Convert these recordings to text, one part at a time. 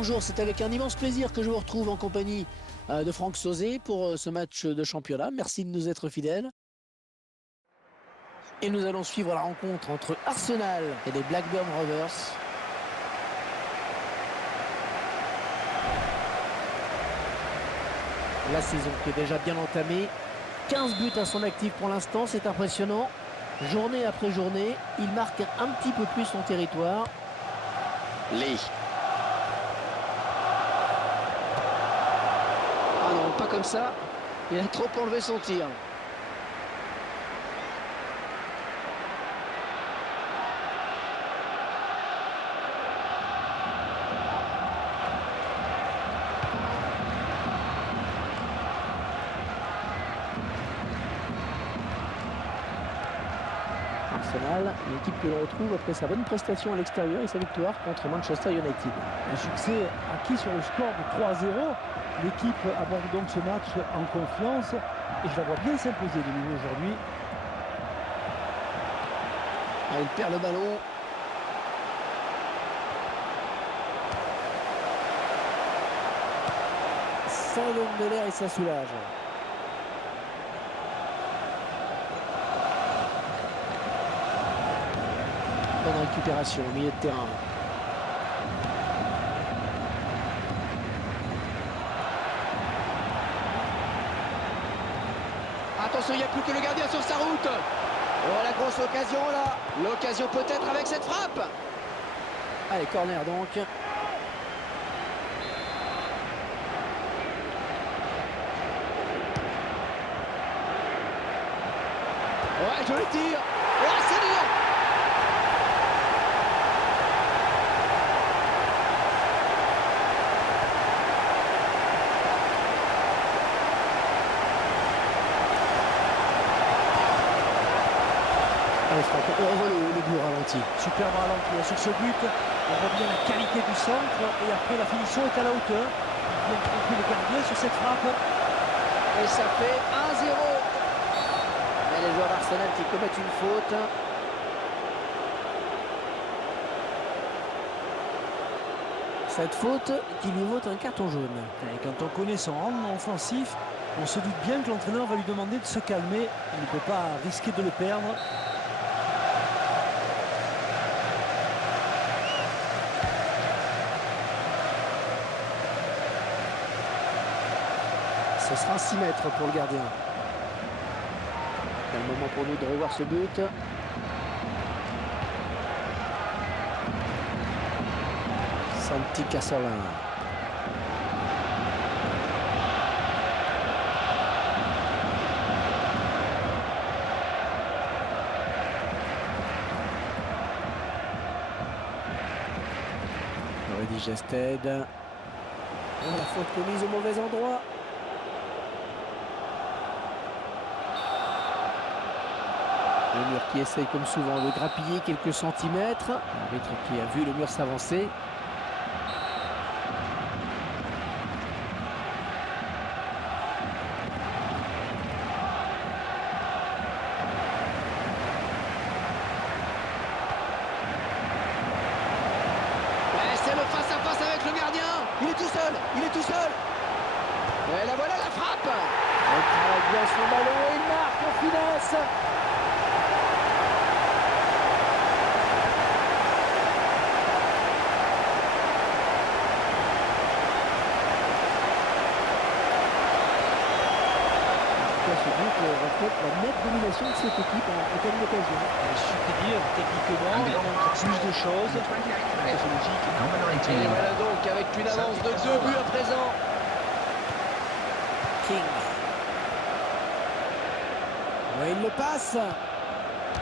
Bonjour, c'est avec un immense plaisir que je vous retrouve en compagnie de Franck Sauzet pour ce match de championnat. Merci de nous être fidèles. Et nous allons suivre la rencontre entre Arsenal et les Blackburn Rovers. La saison qui est déjà bien entamée. 15 buts à son actif pour l'instant, c'est impressionnant. Journée après journée, il marque un petit peu plus son territoire. Lee. Ah non, pas comme ça. Il a trop enlevé son tir. Arsenal, une équipe que l'on retrouve après sa bonne prestation à l'extérieur et sa victoire contre Manchester United. Un succès acquis sur le score de 3-0. L'équipe aborde donc ce match en confiance et je la vois bien s'imposer de nouveau aujourd'hui. Ah, il perd le ballon. Ça donne de l'air et ça soulage. Bonne récupération au milieu de terrain. Attention, il n'y a plus que le gardien sur sa route. Oh, la grosse occasion là. L'occasion peut-être avec cette frappe. Allez, corner donc. Ouais, je le tire. Oh, c'est dur. On revoit le but ralenti. Superbe ralenti sur ce but. On voit bien la qualité du centre et après la finition est à la hauteur. Il vient tromper le gardien sur cette frappe. Et ça fait 1-0. Et les joueurs d'Arsenal qui commettent une faute. Cette faute qui lui vaut un carton jaune. Et quand on connaît son rendement offensif, on se doute bien que l'entraîneur va lui demander de se calmer. Il ne peut pas risquer de le perdre. Ce sera 6 mètres pour le gardien. C'est le moment pour nous de revoir ce but. Santi Cazorla. Rudy Gested. Oh, la faute commise au mauvais endroit. Le mur qui essaye comme souvent de grappiller quelques centimètres. L'arbitre qui a vu le mur s'avancer. C'est le face-à-face avec le gardien. Il est tout seul, il est tout seul. Et la voilà la frappe. Il travaille bien son ballon et il marque en finesse. Ce but reflète la nette domination de cette équipe en telle occasion. Supérieur techniquement, il montre plus de choses. Et voilà donc avec une avance de 2 buts à présent. King. Ouais, il le passe.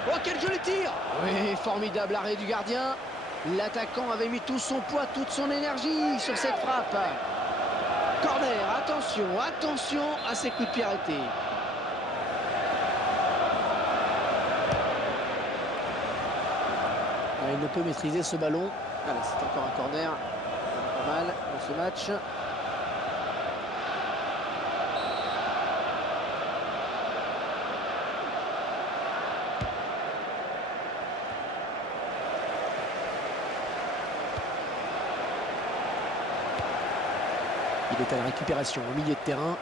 Oh, quel joli tir. Oui, formidable arrêt du gardien. L'attaquant avait mis tout son poids, toute son énergie sur cette frappe. Corner, attention, attention à ces coups de pied arrêtés. Il ne peut maîtriser ce ballon. Voilà, c'est encore un corner. Pas mal dans ce match. Il est à la récupération au milieu de terrain.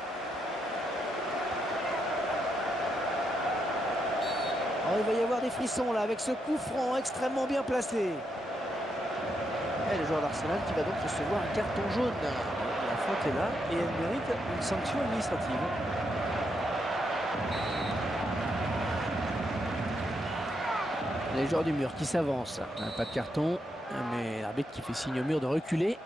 Oh, il va y avoir des frissons là avec ce coup franc extrêmement bien placé. Et le joueur d'Arsenal qui va donc recevoir un carton jaune. La faute est là et elle mérite une sanction administrative. Les joueurs du mur qui s'avancent. Pas de carton, mais l'arbitre qui fait signe au mur de reculer.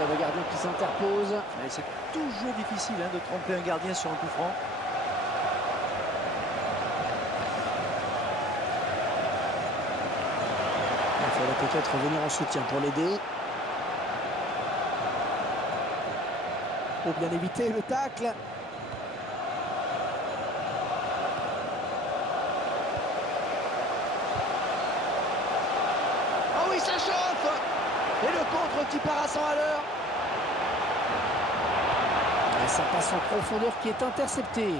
Et le gardien qui s'interpose. C'est toujours difficile de tromper un gardien sur un coup franc. Il faudrait peut-être venir en soutien pour l'aider. Pour bien éviter le tacle. Oh oui, ça chauffe! Et le contre qui part à 100 à l'heure. Et ça passe en profondeur qui est intercepté.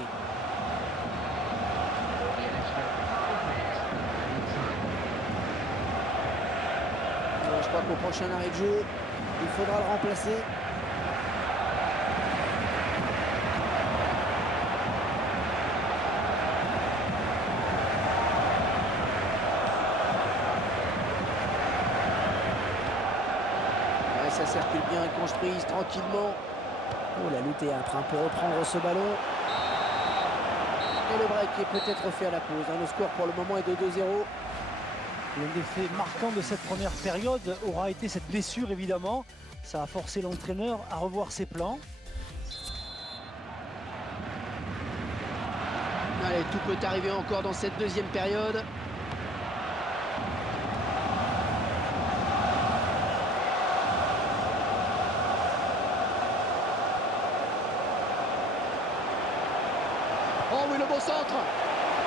Je crois qu'au prochain arrêt de jeu, il faudra le remplacer. Ça circule bien et construise tranquillement. Oh, la lutte théâtre pour reprendre ce ballon. Et le break est peut-être fait à la pause. Le score pour le moment est de 2-0. L'un des faits marquants de cette première période aura été cette blessure évidemment. Ça a forcé l'entraîneur à revoir ses plans. Allez, tout peut arriver encore dans cette deuxième période. Oh oui, le beau centre.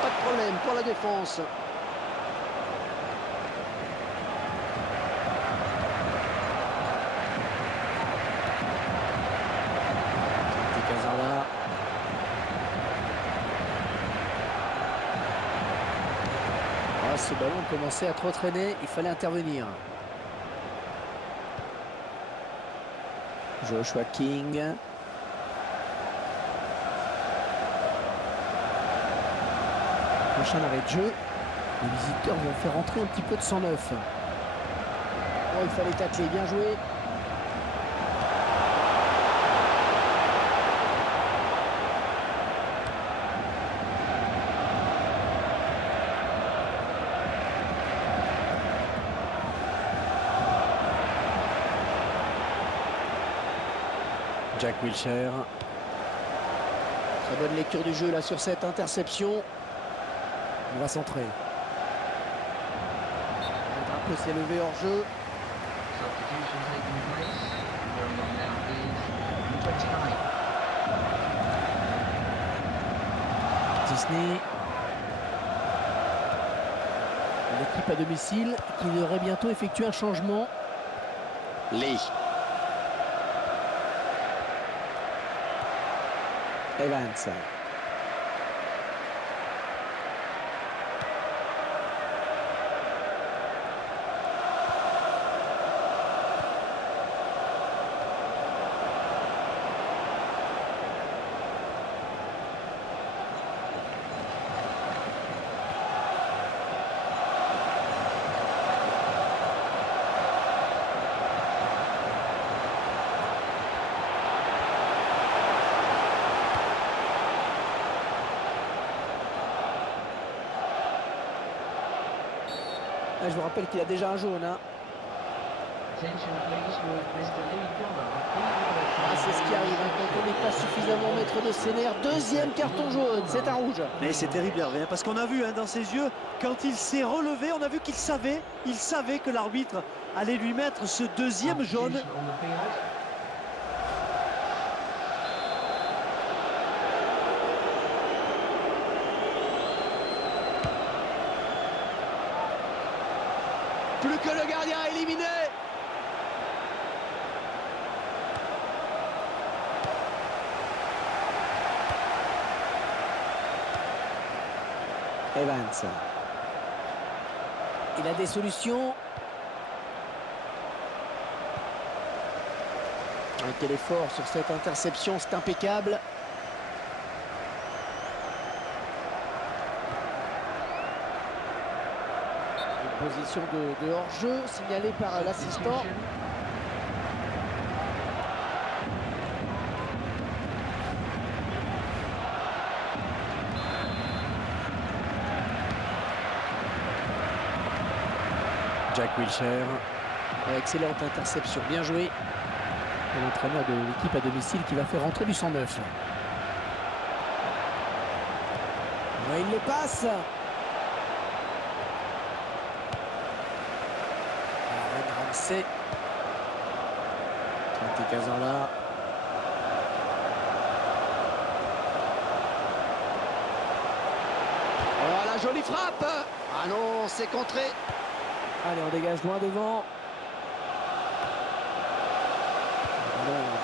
Pas de problème pour la défense. Cazorla. Ah, ce ballon commençait à trop traîner, il fallait intervenir. Joshua King. Prochain arrêt de jeu. Les visiteurs vont faire entrer un petit peu de 109. Oh, il fallait tacler, bien joué. Jack Wilshere. Très bonne lecture du jeu là sur cette interception. On va centrer. Le drapeau s'est levé hors jeu. Disney. L'équipe à domicile qui devrait bientôt effectuer un changement. Lee. Evans. Je vous rappelle qu'il a déjà un jaune. Ah, c'est ce qui arrive quand on n'est pas suffisamment maître de scénaire. Deuxième carton jaune, c'est un rouge. Mais c'est terrible Hervé, parce qu'on a vu dans ses yeux, quand il s'est relevé, on a vu qu'il savait que l'arbitre allait lui mettre ce deuxième jaune. Plus que le gardien éliminé. Evans. Il a des solutions. Quel effort sur cette interception, c'est impeccable. Une position de hors-jeu signalée par l'assistant. Jack Wilshere. Excellente interception, bien joué. L'entraîneur de l'équipe à domicile qui va faire rentrer du 109. Ouais, il le passe. Ramsey. Santi Cazorla. Oh, la jolie frappe. Ah non, c'est contré. Allez, on dégage loin devant.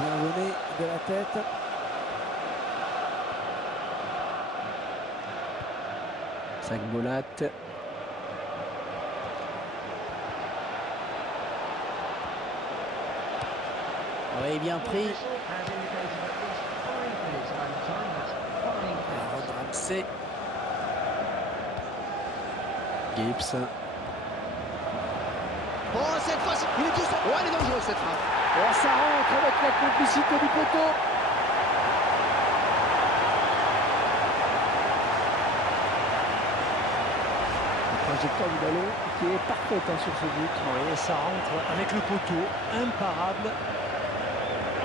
Bien donné de la tête. Sagbolat. Oui, bien pris. Ramsey. Gibbs. Oh, cette fois-ci, il est tout seul. Oh, elle est dangereuse cette frappe. Oh, ça rentre avec la complicité du poteau. La trajectoire du ballon qui est parfaite sur ce but. Oui, ça rentre avec le poteau, imparable.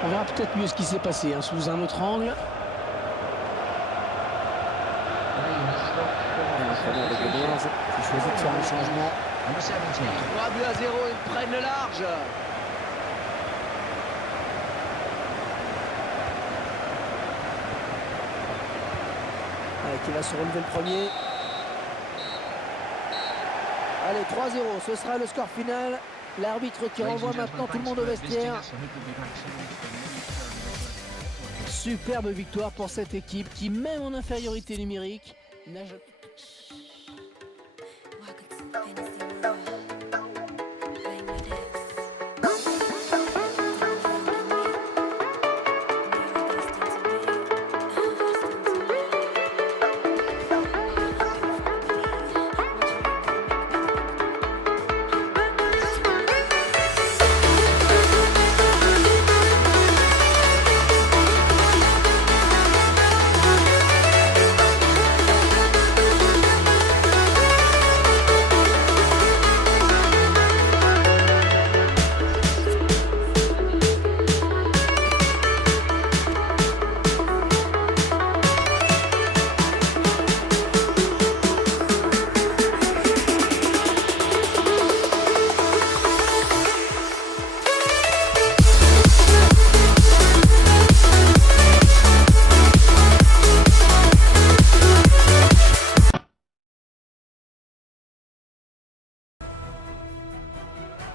On verra peut-être mieux ce qui s'est passé sous un autre angle. L'entraîneur de Bears qui choisit de faire un changement. 3 buts à 0, ils prennent le large. Allez, qui va se relever le premier. Allez, 3-0, ce sera le score final. L'arbitre qui renvoie maintenant tout le monde au vestiaire. Superbe victoire pour cette équipe qui, même en infériorité numérique, n'a jamais...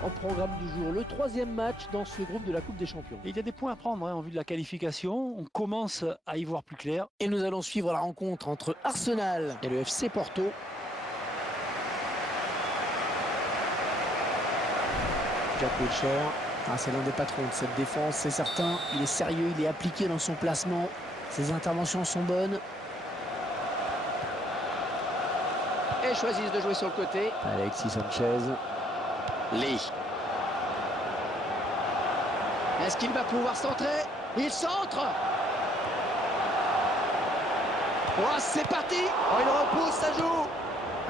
En programme du jour, le 3e match dans ce groupe de la Coupe des Champions. Et il y a des points à prendre en vue de la qualification. On commence à y voir plus clair. Et nous allons suivre la rencontre entre Arsenal et le FC Porto. Jack Wilshere, c'est l'un des patrons de cette défense, c'est certain. Il est sérieux, il est appliqué dans son placement. Ses interventions sont bonnes. Et choisissent de jouer sur le côté. Alexis Sanchez. Lee. Est-ce qu'il va pouvoir centrer? Il centre. Oh, c'est parti. Oh, il repousse, ça joue.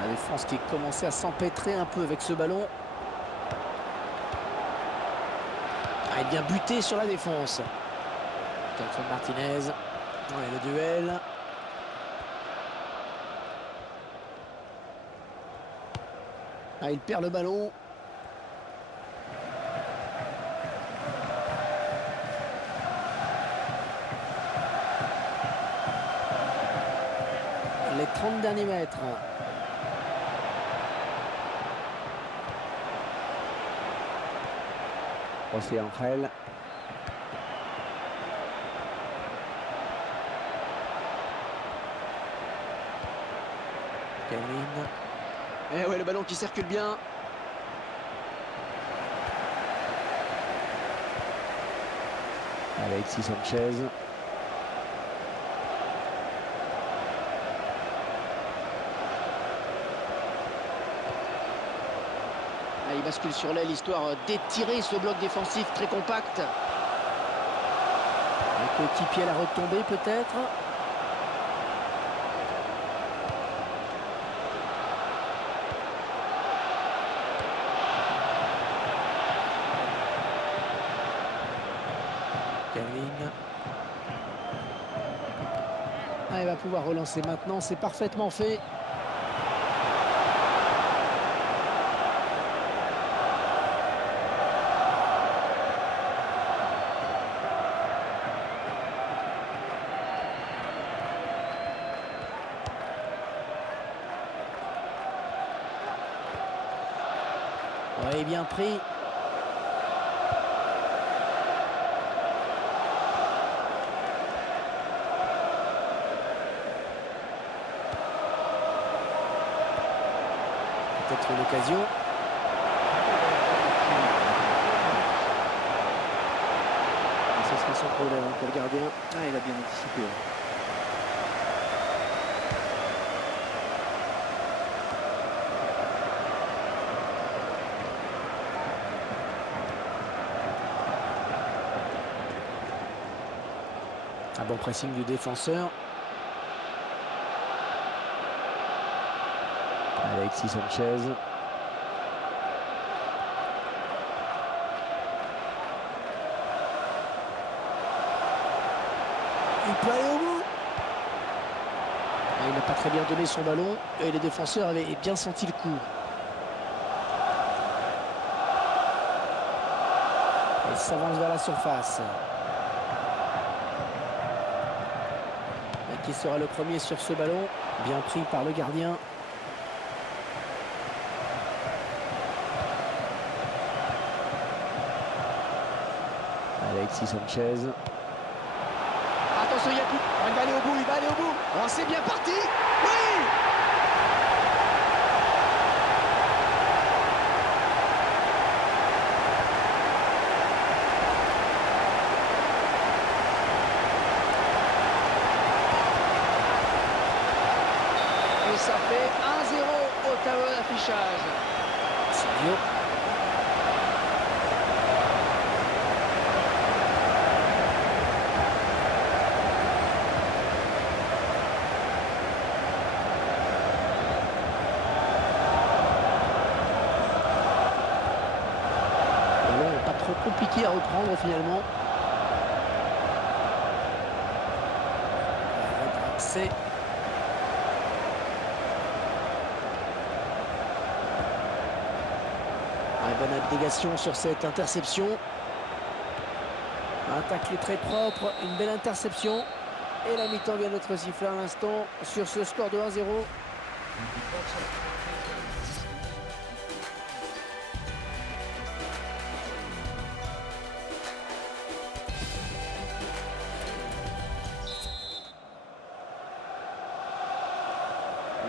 La défense qui commençait à s'empêtrer un peu avec ce ballon. Il est bien buté sur la défense. Jackson Martinez. Ouais, le duel. Il perd le ballon. Les 30 derniers mètres. José Angel. Kevin. Et ouais, le ballon qui circule bien. Alexis Sanchez. Ah, il bascule sur l'aile, histoire d'étirer ce bloc défensif très compact. Un coéquipier à la retombée peut-être. Ah, il va pouvoir relancer maintenant, c'est parfaitement fait. Ouais, bien pris. Peut-être une occasion. Ce sera son problème pour le gardien. Ah, il a bien anticipé. Un bon pressing du défenseur. Alexis Sanchez. Il peut aller au bout. Il n'a pas très bien donné son ballon et les défenseurs avaient bien senti le coup. Il s'avance vers la surface. Et qui sera le premier sur ce ballon? Bien pris par le gardien. Alexis Sanchez. Attention, il y a plus. Il va aller au bout, il va aller au bout. Oh, c'est bien parti. Oui! Et ça fait 1-0 au tableau d'affichage. C'est bien. Compliqué à reprendre finalement. C'est une bonne abnégation sur cette interception. Un tacle très propre, une belle interception. Et la mi-temps vient d'être sifflée à l'instant sur ce score de 1-0.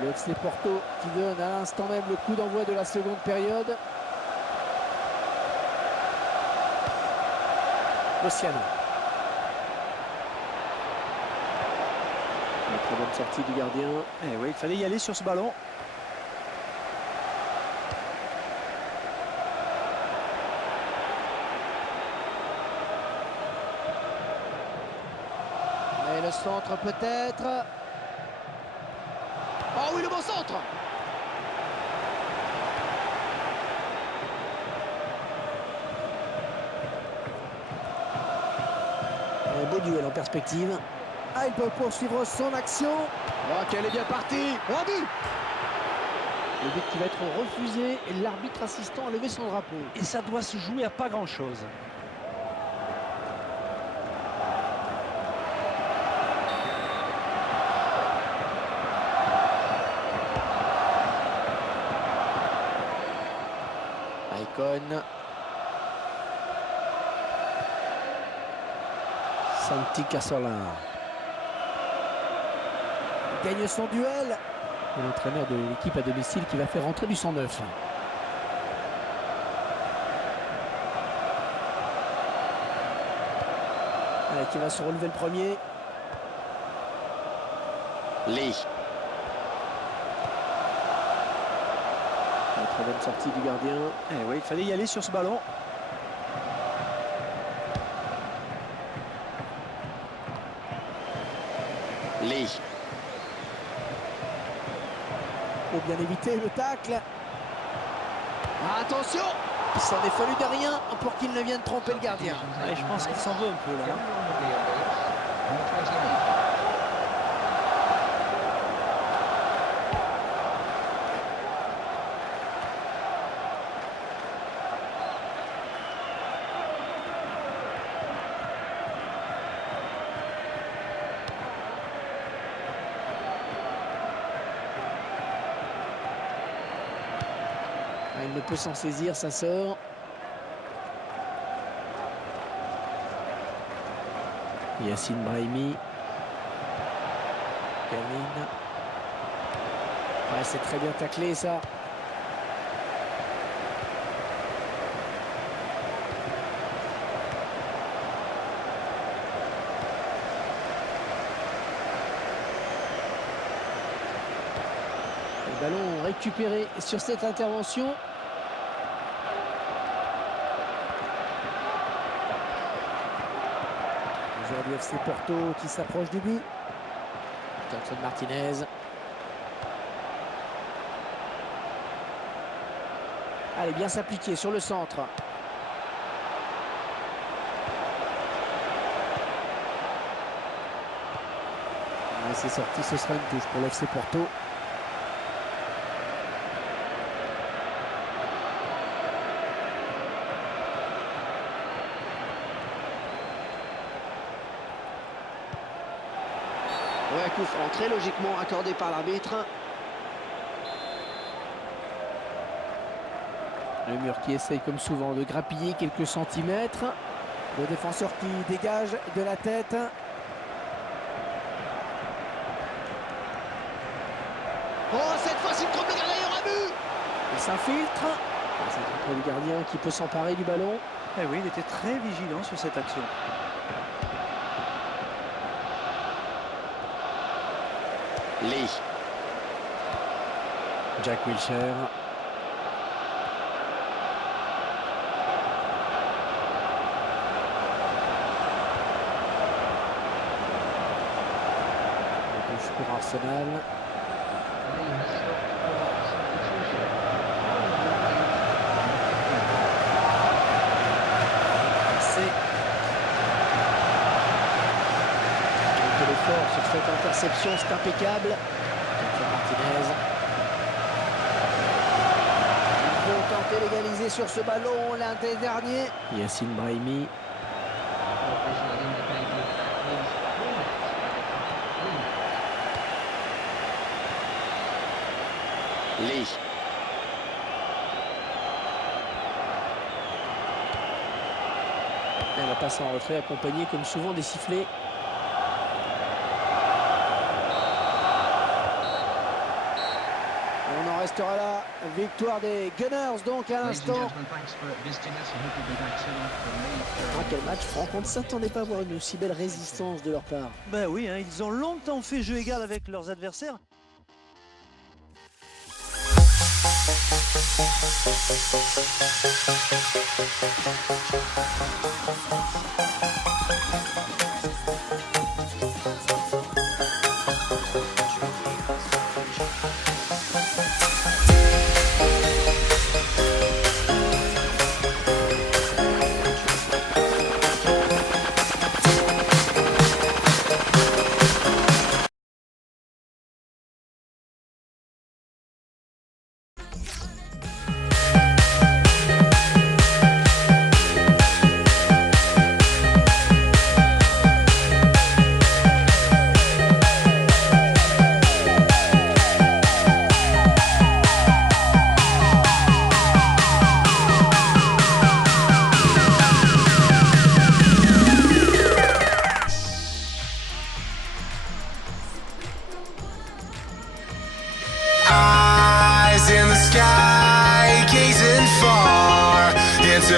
Le FC Porto qui donne à l'instant même le coup d'envoi de la seconde période. Luciano. Une très bonne sortie du gardien. Eh oui, il fallait y aller sur ce ballon. Et le centre peut-être. Oh oui, le bon centre. Un beau duel en perspective. Ah, il peut poursuivre son action. Oh, qu'elle est bien partie. Oh, but. Le but qui va être refusé et l'arbitre assistant a levé son drapeau. Et ça doit se jouer à pas grand-chose. Icon. Santi Cazorla. Gagne son duel. Et l'entraîneur de l'équipe à domicile qui va faire rentrer du 109. Qui va se relever le premier. Lee. Très bonne sortie du gardien. Eh oui, il fallait y aller sur ce ballon. Lee. Pour bien éviter le tacle. Attention! Il s'en est fallu de rien pour qu'il ne vienne tromper le gardien. Ouais, je pense qu'il s'en veut un peu là. Il ne peut s'en saisir, ça sort. Yacine Brahimi. Kevin. Ouais, c'est très bien taclé ça. Le ballon récupéré sur cette intervention. Du FC Porto qui s'approche du but. Jackson Martinez. Allez, bien s'appliquer sur le centre. C'est sorti, ce sera une touche pour l'FC Porto. Ouais, coup franc très logiquement accordé par l'arbitre. Le mur qui essaye comme souvent de grappiller quelques centimètres. Le défenseur qui dégage de la tête. Oh, cette fois-ci, il trompe le gardien, il y aura but. Il s'infiltre. C'est le gardien qui peut s'emparer du ballon. Eh oui, il était très vigilant sur cette action. Lee. Jack Wilshere. Touche pour Arsenal. Sur cette interception, c'est impeccable. Martinez. Ils vont tenter d'égaliser sur ce ballon l'un des derniers. Yacine Brahimi. Lee. Elle va passer en retrait accompagné comme souvent des sifflets. On en restera là. Victoire des Gunners donc à l'instant. Ah, quel match, Franck, on ne s'attendait pas à voir une aussi belle résistance de leur part. Ben oui, hein, ils ont longtemps fait jeu égal avec leurs adversaires.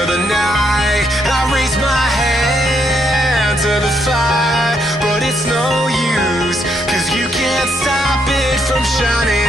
of the night. I raise my hand to the fire, but it's no use, 'cause you can't stop it from shining.